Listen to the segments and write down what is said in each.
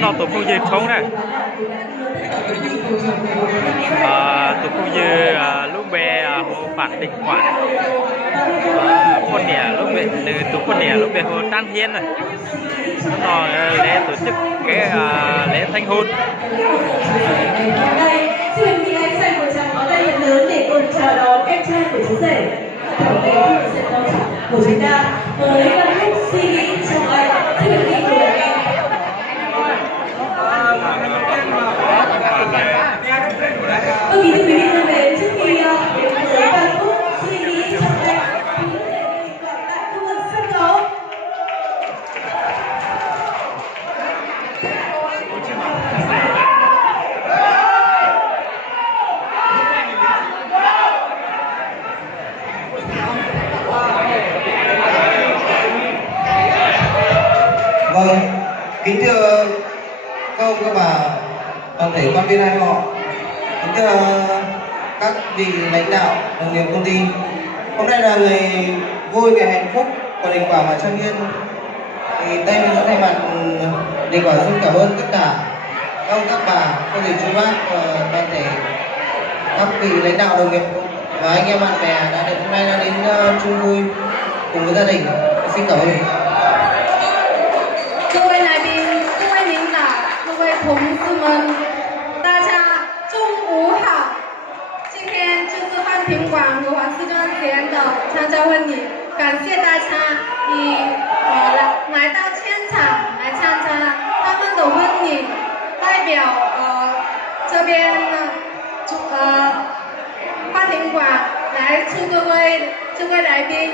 nó tụi cô dư không này tụi cô dư lúc bé hồ phạt định quản con đẻ lúc bé tụi con đẻ lúc bé hồ tan thiên này nó lễ tổ chức cái lễ thanh hôn. Đây, xin mời anh dành một tràng pháo tay thật lớn để cùng chào đón em trai của chú rể của chúng ta với ca khúc Suy nghĩ trong anh. Xin mời quý vị cùng nghe. Quý vị thân mến, trước khi đến với ca khúc Suy nghĩ trong anh, thì gọi lại khu vực sân khấu. Vâng, kính thưa các ông, các bà, toàn thể quan viên hai họ, kính thưa các vị lãnh đạo, đồng nghiệp công ty. Hôm nay là ngày vui, ngày hạnh phúc của Đình Quảng và Trang Hiên. Thì đây mình sẽ thay mặt Đình Quảng xin cảm ơn tất cả các ông, các bà, các dì chú bác và toàn thể các vị lãnh đạo, đồng nghiệp và anh em bạn bè hôm nay đã đến chung vui cùng với gia đình. Xin cảm ơn. 各位来宾、各位领导、各位同志们，大家中午好！今天就是汉庭馆和黄氏庄园的参加婚礼，感谢大家来到现场来参加他们的婚礼，代表这边汉庭馆来祝各位来宾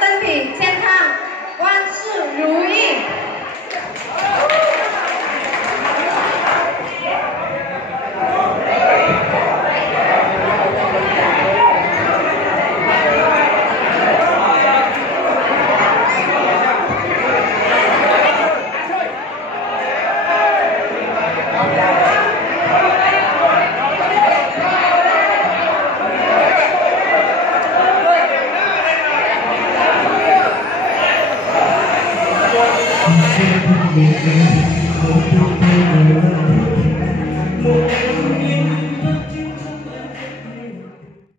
身体健康，万事如意。 Thank you.